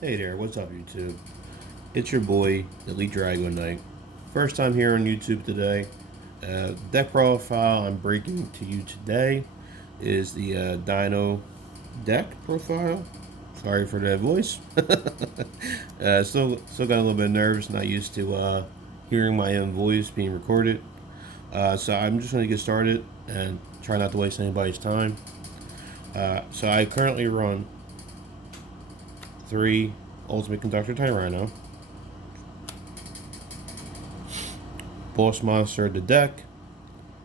Hey there, what's up YouTube? It's your boy, Elite Drago Knight. First time here on YouTube today. Deck profile I'm breaking to you today is the Dino deck profile. Sorry for that voice. Still got a little bit nervous, not used to hearing my own voice being recorded. So I'm just going to get started and try not to waste anybody's time. So I currently run 3 Ultimate Conductor Tyranno, Boss Monster at the deck.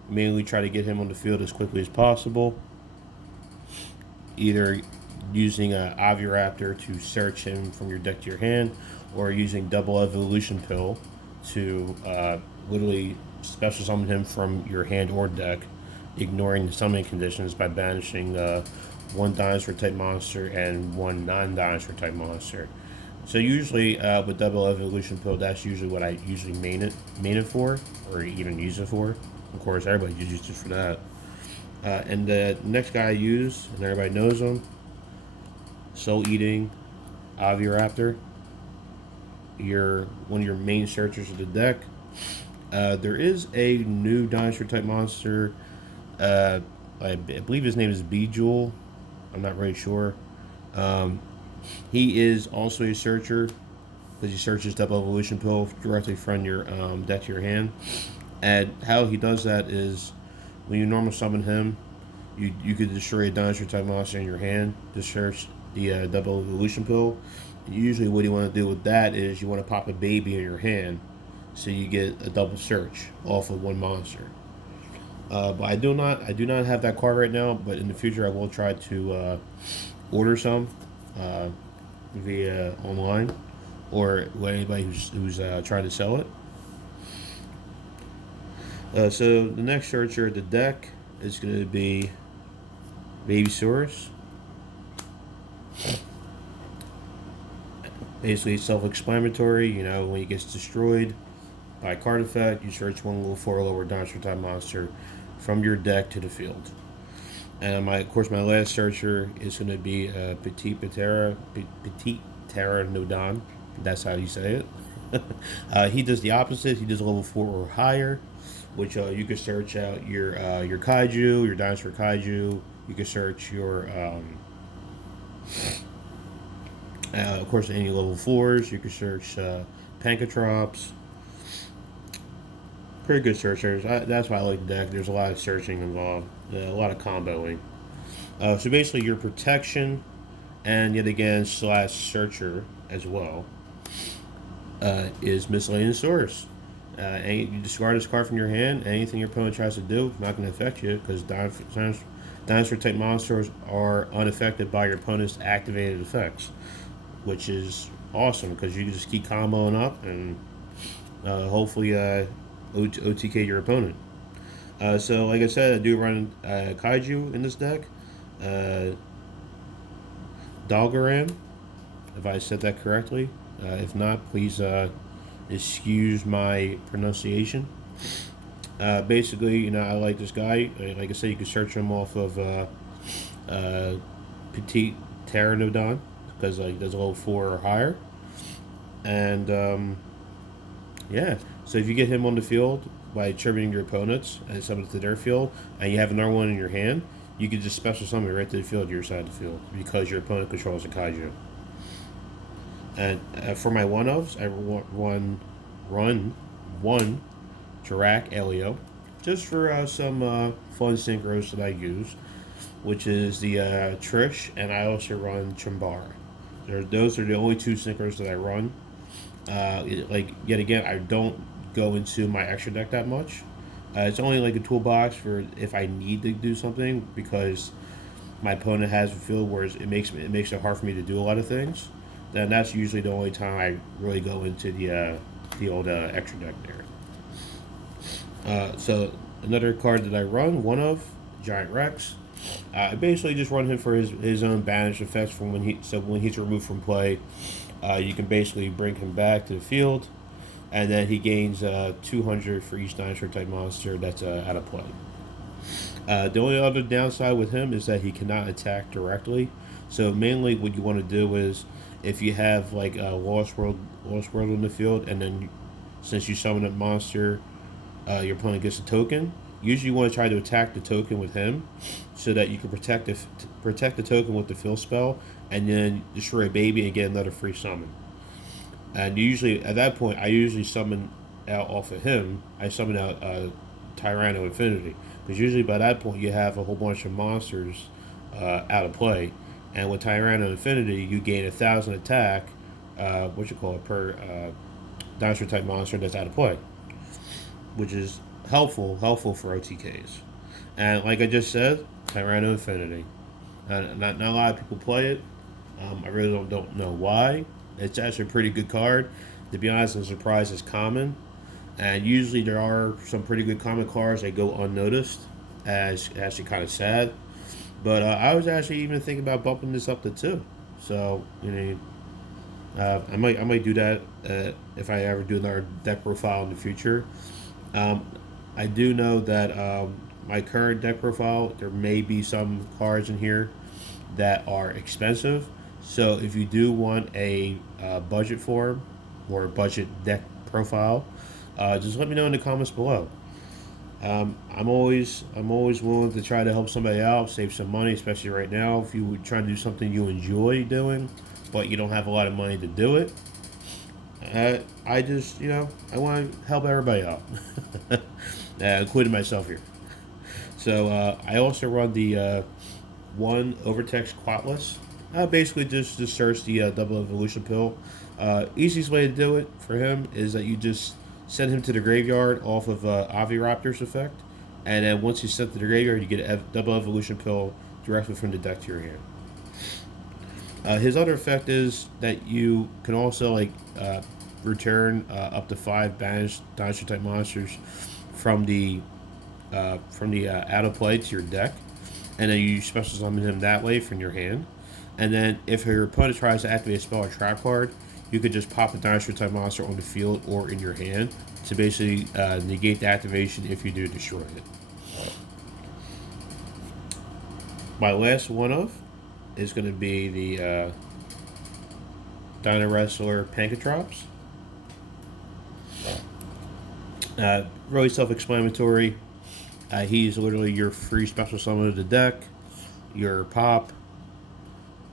Mainly try to get him on the field as quickly as possible. Either using a Aviraptor to search him from your deck to your hand, or using Double Evolution Pill to literally special summon him from your hand or deck, ignoring the summoning conditions by banishing one dinosaur type monster and one non-dinosaur type monster. So usually with Double Evolution Pill, that's usually what I usually main it for, or even use it for. Of course, everybody uses it for that. And the next guy I use, and everybody knows him, Soul Eating Aviraptor. One of your main searchers of the deck. There is a new dinosaur type monster. I believe his name is Bejewel. I'm not really sure. He is also a searcher because he searches Double Evolution Pill directly from your deck to your hand. And how he does that is when you normal summon him, you could destroy a dinosaur type monster in your hand to search the Double Evolution Pill. And usually, what you want to do with that is you want to pop a baby in your hand, so you get a double search off of one monster. But I do not have that card right now. But in the future, I will try to order some uh, via online or with anybody who's trying to sell it. So the next searcher of the deck is going to be Babysaurus. Basically, self-explanatory. You know, when he gets destroyed by a card effect, you search one level 4 lower dinosaur type monster from your deck to the field. And of course, my last searcher is going to be Petit Pteranodon. That's how you say it. He does the opposite. He does level 4 or higher, which you can search out your kaiju, your dinosaur kaiju. You can search your of course, any level 4s. You can search Pancatrops. Pretty good searchers. That's why I like the deck. There's a lot of searching involved, a lot of comboing. So basically, your protection and yet again slash searcher as well is miscellaneous source. You discard this card from your hand. Anything your opponent tries to do is not going to affect you because dinosaur type monsters are unaffected by your opponent's activated effects, which is awesome because you can just keep comboing up and hopefully OTK your opponent. So, like I said, I do run Kaiju in this deck. Uh, Dalgaran, if I said that correctly. If not, please excuse my pronunciation. Basically, you know, I like this guy. Like I said, you can search him off of Petite Pteranodon because like there's a level 4 or higher. And yeah, so if you get him on the field by attributing your opponents and summon it to their field, and you have another one in your hand, you can just special summon it right to the field, your side of the field, because your opponent controls a kaiju. And for my one ofs, I run one Jirak Elio, just for some fun synchros that I use, which is the Trish, and I also run Chambara. Those are the only two synchros that I run. Like yet again, I don't go into my extra deck that much. It's only like a toolbox for if I need to do something because my opponent has a field where it makes it hard for me to do a lot of things. Then that's usually the only time I really go into the old extra deck there. So another card that I run, one of Giant Rex. I basically just run him for his own banished effects from when he's removed from play. You can basically bring him back to the field, and then he gains 200 for each dinosaur type monster that's out of play. The only other downside with him is that he cannot attack directly. So mainly, what you want to do is if you have like Lost World in the field, and then since you summon a monster, your opponent gets a token. Usually, you want to try to attack the token with him, so that you can protect the token with the fill spell, and then destroy a baby and get another free summon. And usually, at that point, I usually summon out off of him. I summon out Tyranno Infinity, because usually by that point you have a whole bunch of monsters out of play, and with Tyranno Infinity, you gain 1,000 attack. What you call it per dinosaur type monster that's out of play, which is helpful for OTKs. And like I just said, Tyranno Infinity. Not a lot of people play it. I really don't know why. It's actually a pretty good card. To be honest, I'm surprised it's common. And usually there are some pretty good common cards that go unnoticed. As actually kind of sad. But I was actually even thinking about bumping this up to 2. So I might do that if I ever do another deck profile in the future. I do know that my current deck profile, there may be some cards in here that are expensive. So if you do want a budget form or a budget deck profile, just let me know in the comments below. I'm always willing to try to help somebody out, save some money, especially right now. If you would try to do something you enjoy doing, but you don't have a lot of money to do it, I just I want to help everybody out, including myself here. So I also run the one Overtext Quatless. Basically just search the double evolution pill. Easiest way to do it for him is that you just send him to the graveyard off of Aviraptor's effect, and then once he's sent to the graveyard, you get a double evolution pill directly from the deck to your hand. His other effect is that you can also return up to 5 banished dinosaur type monsters from the out of play to your deck, and then you special summon him that way from your hand. And then if your opponent tries to activate a spell or trap card, you could just pop a dinosaur type monster on the field or in your hand to basically negate the activation if you do destroy it. My last one of is going to be the Dino Wrestler Pankatrops. Really self-explanatory. He's literally your free special summon of the deck, your pop.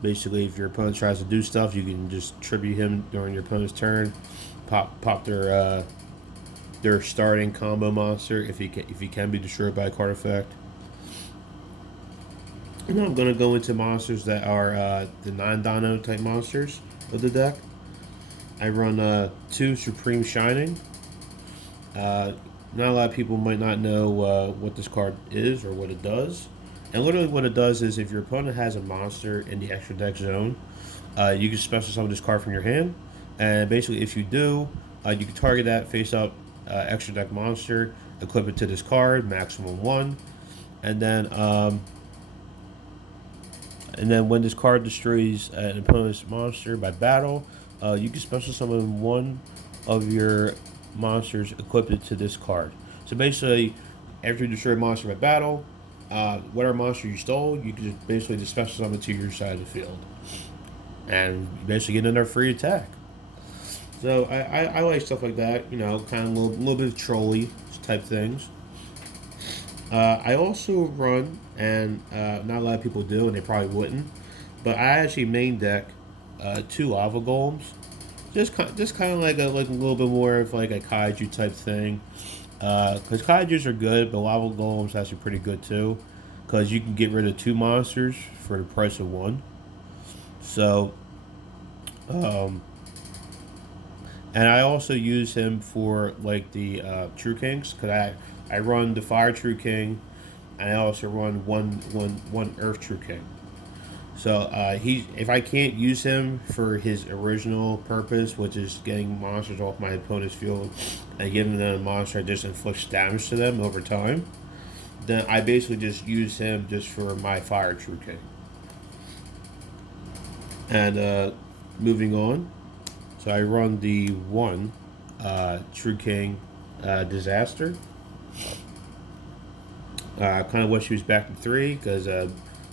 Basically, if your opponent tries to do stuff, you can just tribute him during your opponent's turn. Pop their starting combo monster if he can be destroyed by a card effect. And I'm going to go into monsters that are the non-Dino type monsters of the deck. I run 2 Supreme Shining. Not a lot of people might not know what this card is or what it does. And literally what it does is if your opponent has a monster in the extra deck zone, you can special summon this card from your hand. And basically if you do, you can target that face up extra deck monster, equip it to this card, maximum 1. And then when this card destroys an opponent's monster by battle, you can special summon 1 of your monsters equipped to this card. So basically, after you destroy a monster by battle, whatever monster you stole, you can just basically just special summon to your side of the field, and you basically get another free attack. So I like stuff like that, kind of a little bit of trolley type things. I also run, and not a lot of people do, and they probably wouldn't, but I actually main deck 2 lava golems, just kind of like a little bit more of like a kaiju type thing. Because kaijus are good, but lava golems actually pretty good too. Because you can get rid of 2 monsters for the price of 1. So, and I also use him for like the True Kings. Because I run the Fire True King, and I also run one Earth True King. So if I can't use him for his original purpose, which is getting monsters off my opponent's field and giving them a monster that just inflicts damage to them over time, then I basically just use him just for my Fire True King. And moving on, so I run the 1 True King Disaster. Kind of wish he was back to 3 because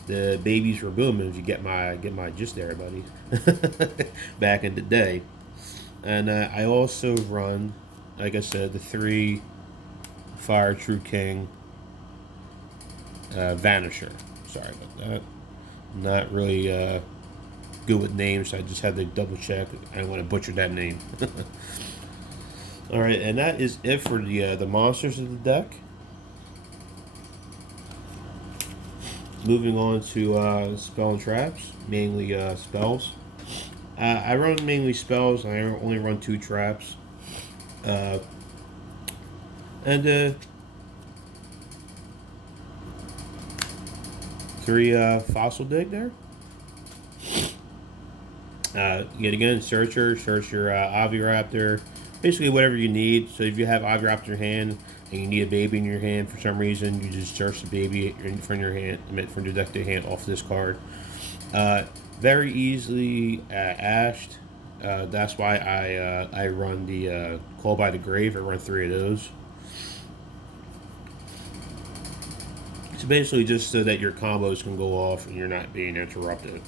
the babies were booming. If you get my gist there, buddy. Back in the day, and I also run, like I said, the 3 Fire True King Vanisher. Sorry about that. Not really good with names, so I just had to double check. I don't want to butcher that name. All right, and that is it for the monsters of the deck. Moving on to spell and traps, mainly spells. I run mainly spells. I only run 2 traps, and 3 fossil dig there. Yet again, search your Oviraptor, basically whatever you need. So if you have Oviraptor in your hand and you need a baby in your hand for some reason, you just search the baby from your hand, from your deck to hand off this card. Very easily ashed. That's why I run the Call by the Grave. I run 3 of those. It's basically just so that your combos can go off and you're not being interrupted.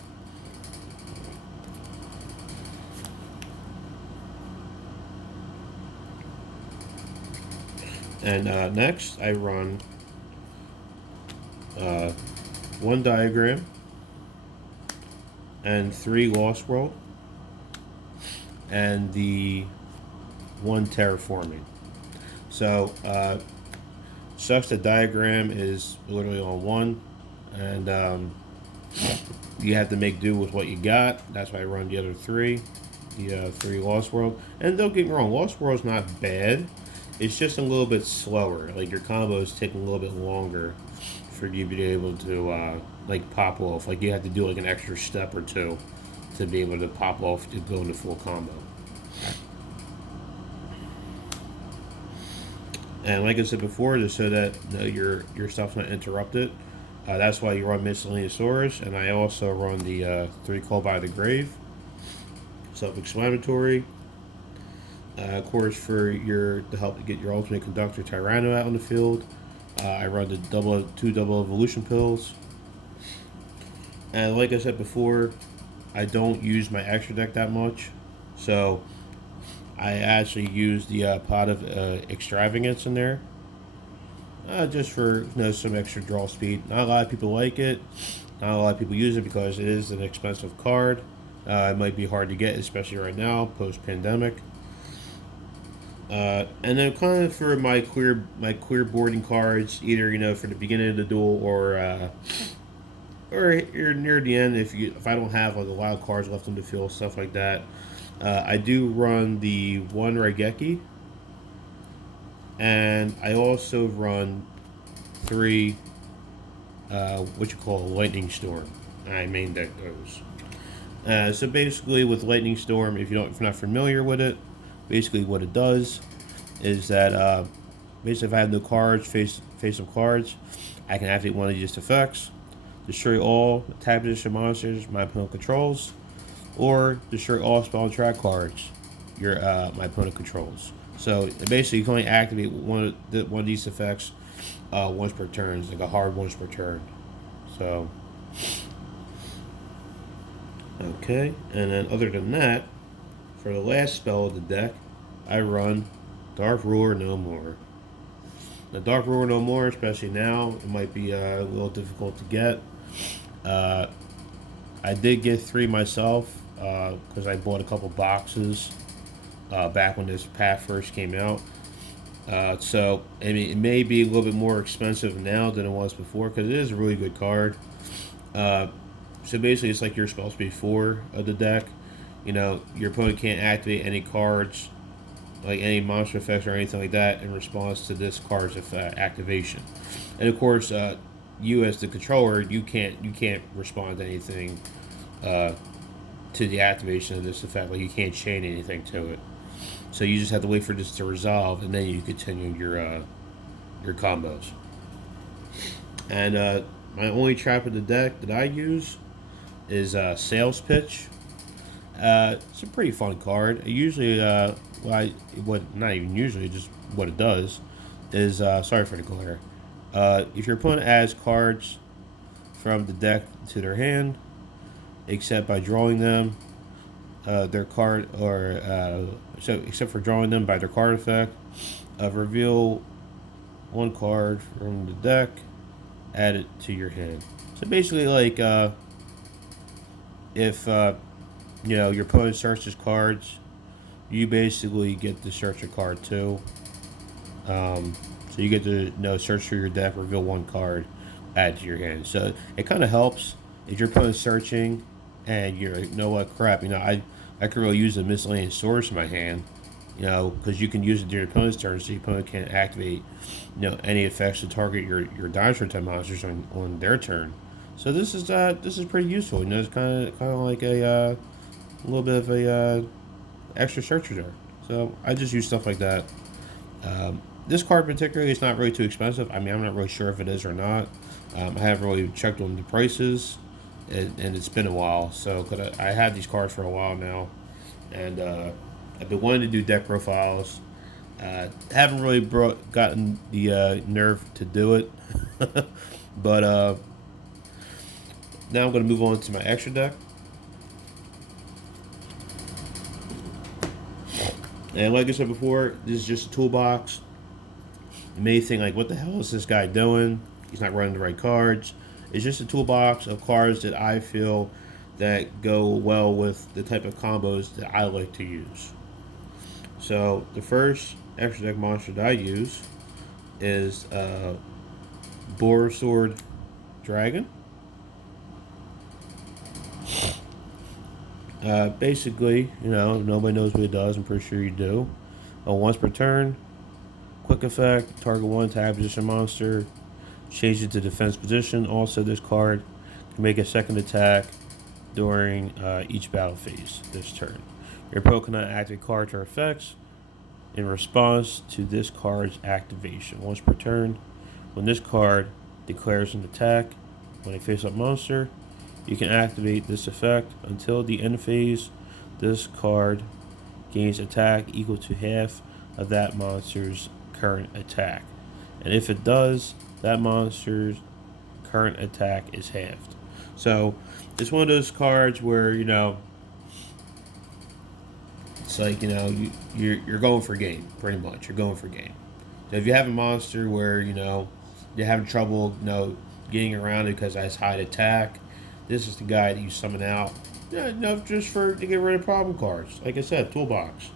And next, I run 1 diagram and 3 Lost World and the 1 terraforming. So sucks the diagram is literally on 1, and you have to make do with what you got. That's why I run the other 3, the 3 Lost World. And don't get me wrong, Lost World's not bad. It's just a little bit slower. Like your combos take a little bit longer for you to be able to like pop off. Like you have to do like an extra step or 2 to be able to pop off to go into full combo. And like I said before, just so that your stuff's not interrupted, that's why you run Miscellaneousaurus, and I also run the 3 Call by the Grave. Self-explanatory. Of course, to help to get your Ultimate Conductor Tyranno out on the field, I run the 2 double evolution pills. And like I said before, I don't use my extra deck that much, so I actually use the Pot of Extravagance in there, just for some extra draw speed. Not a lot of people like it. Not a lot of people use it because it is an expensive card. It might be hard to get, especially right now, post-pandemic. And then kind of for my clear boarding cards, either for the beginning of the duel or near the end, if I don't have like a lot of cards left in the field, stuff like that. I do run the 1 Raigeki, and I also run 3 what you call a Lightning Storm. I main deck those. So basically, with Lightning Storm, if you're not familiar with it, basically what it does is that basically if I have no cards, face some cards, I can activate one of these effects, destroy all tap position monsters my opponent controls, or destroy all spell and track cards my opponent controls. So basically, you can only activate one of these effects once per turn. It's like a hard once per turn. So okay, and then other than that, for the last spell of the deck, I run Dark Ruler No More. The Dark Ruler No More, especially now, it might be a little difficult to get. I did get 3 myself because I bought a couple boxes back when this pack first came out. So I mean, it may be a little bit more expensive now than it was before because it is a really good card. So basically, it's like your spell speed 4 of the deck. Your opponent can't activate any cards, like any monster effects or anything like that, in response to this card's activation. And of course, you as the controller, you can't respond to anything to the activation of this effect. Like you can't chain anything to it. So you just have to wait for this to resolve, and then you continue your combos. And my only trap in the deck that I use is Sales Pitch. It's a pretty fun card. It usually, not even usually, just what it does is, sorry for the glare. If your opponent adds cards from the deck to their hand, except by drawing them their card, or so except for drawing them by their card effect. Reveal one card from the deck, add it to your hand. So basically, like if your opponent searches cards, you basically get to search a card too. So you get to search through your deck, reveal one card, add to your hand. So it kind of helps if your opponent's searching, and you're like, what crap, I could really use a miscellaneous source in my hand, because you can use it during your opponent's turn, so your opponent can't activate, any effects to target your dinosaur type monsters on their turn. So this is pretty useful. It's kind of like a little bit of a extra searcher there. So I just use stuff like that. This card particularly is not really too expensive. I mean, I'm not really sure if it is or not. I haven't really checked on the prices, and it's been a while. So, cause I had these cards for a while now, and I've been wanting to do deck profiles. Haven't really gotten the nerve to do it, but now I'm going to move on to my extra deck. And like I said before, this is just a toolbox. You may think, like, what the hell is this guy doing? He's not running the right cards. It's just a toolbox of cards that I feel that go well with the type of combos that I like to use. So the first extra deck monster that I use is Boar Sword Dragon. Basically, nobody knows what it does. I'm pretty sure you do. Once per turn, quick effect, target one attack position monster, change it to defense position. Also, this card can make a second attack during each battle phase this turn. Your opponent cannot activate cards or effects in response to this card's activation. Once per turn, when this card declares an attack when a face-up monster, you can activate this effect until the end phase. This card gains attack equal to half of that monster's current attack. And if it does, that monster's current attack is halved. So it's one of those cards where, it's like, you're going for game, pretty much. You're going for game. So if you have a monster where, you're having trouble, getting around it because it has high attack, this is the guy that you summon out. Just to get rid of problem cards. Like I said, toolbox.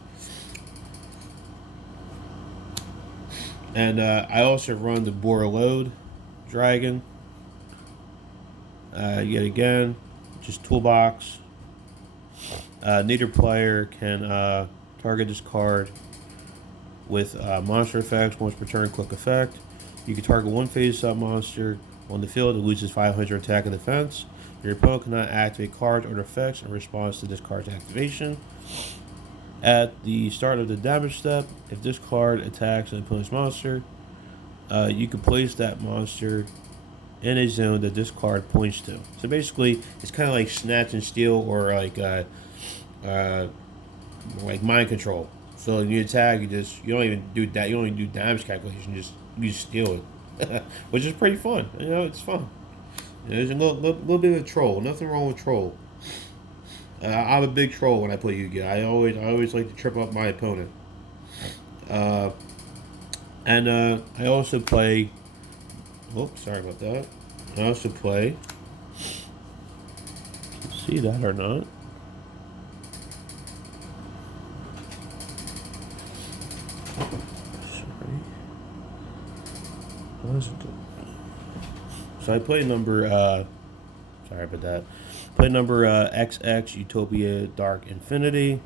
And I also run the Boar Load Dragon. Yet again, just toolbox. Neither player can target this card with monster effects. Once per turn, quick effect. You can target one face-up monster on the field that loses 500 attack and defense. Your opponent cannot activate cards or effects in response to this card's activation. At the start of the damage step, if this card attacks an opponent's monster, you can place that monster in a zone that this card points to. So basically, it's kind of like snatch and steal, or like mind control. So when you attack, you don't even do that. You don't even do damage calculation. You just steal it, which is pretty fun. It's fun. There's a little bit of a troll. Nothing wrong with troll. I'm a big troll when I play Yu-Gi-Oh. I always like to trip up my opponent. And I also play. Oh, sorry about that. I also play. See that or not? Sorry. What is it? So I play number. Sorry about that. Play number XX Utopia Dark Infinity.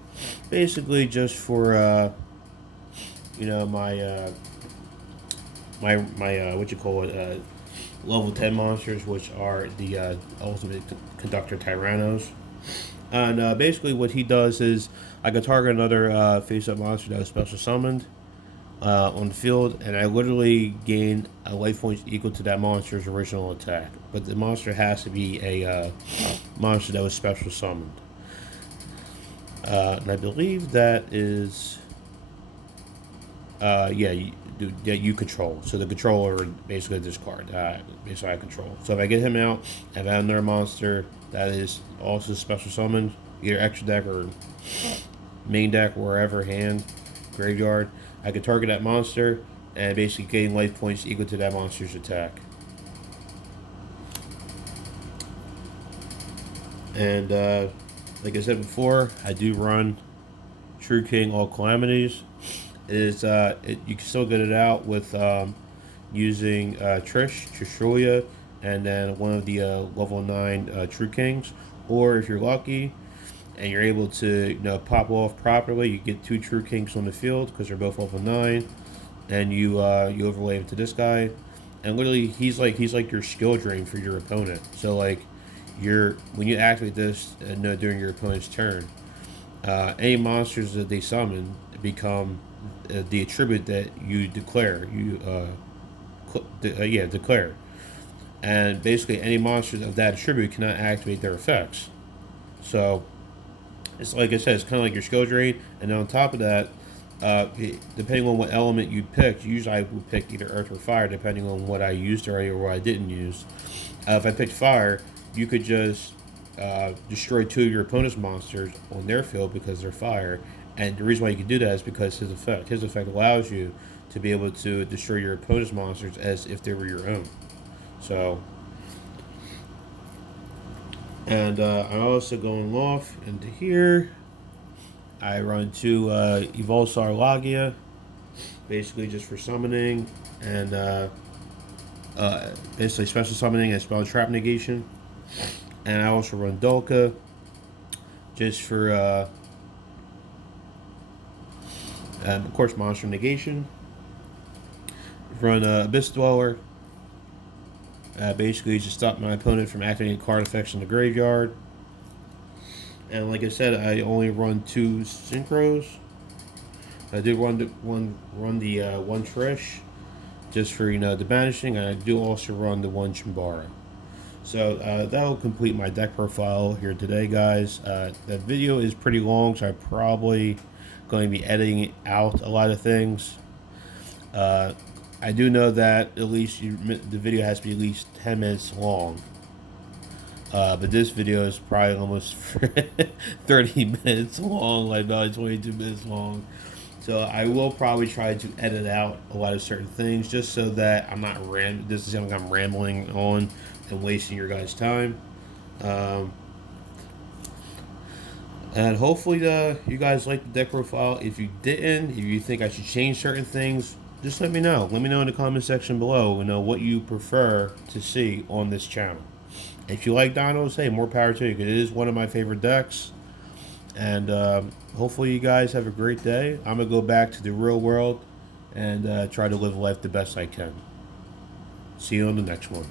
Basically, just for my what you call it, level 10 monsters, which are the ultimate conductor Tyrannos. And basically what he does is I can target another face-up monster that was special summoned on the field, and I literally gain a life points equal to that monster's original attack. But the monster has to be a monster that was special summoned. And I believe that is that you control. So the controller basically this card. Basically I control. So if I get him out, if I have another monster that is also special summoned, either extra deck or main deck, wherever, hand, graveyard, I can target that monster and basically gain life points equal to that monster's attack. And like I said before, I do run True King All Calamities. You can still get it out with using Trishulia, and then one of the level 9 True Kings. Or if you're lucky and you're able to pop off properly, you get 2 True Kings on the field because they're both level 9, and you overlay him to this guy, and literally he's like your skill drain for your opponent. So like when you activate this during your opponent's turn, any monsters that they summon become the attribute that you declare. Declare. And basically, any monsters of that attribute cannot activate their effects. So, it's like I said, it's kind of like your skill drain. And then on top of that, depending on what element you picked, usually I would pick either earth or fire, depending on what I used already or what I didn't use. If I picked fire, you could just destroy 2 of your opponent's monsters on their field because they're fire. And the reason why you can do that is because his effect allows you to be able to destroy your opponent's monsters as if they were your own. So, and I'm also going off into here. I run 2 Evolsar Lagia, basically just for summoning and basically special summoning and spell trap negation. And I also run Dolka just for of course monster negation. Run Abyss Dweller. Basically just stop my opponent from activating card effects in the graveyard. And like I said, I only run 2 synchros. I do run the one Trish just for the banishing, and I do also run the 1 Chimbara. So that will complete my deck profile here today, guys. The video is pretty long, so I'm probably going to be editing out a lot of things. I do know that at least the video has to be at least 10 minutes long. But this video is probably almost 30 minutes long, like about 22 minutes long. So I will probably try to edit out a lot of certain things just so that I'm not this is something I'm rambling on and wasting your guys' time. And hopefully you guys liked the deck profile. If you didn't, if you think I should change certain things, just let me know. Let me know in the comment section below, what you prefer to see on this channel. If you like Dinos, hey, more power to you, because it is one of my favorite decks. And hopefully you guys have a great day. I'm going to go back to the real world and try to live life the best I can. See you on the next one.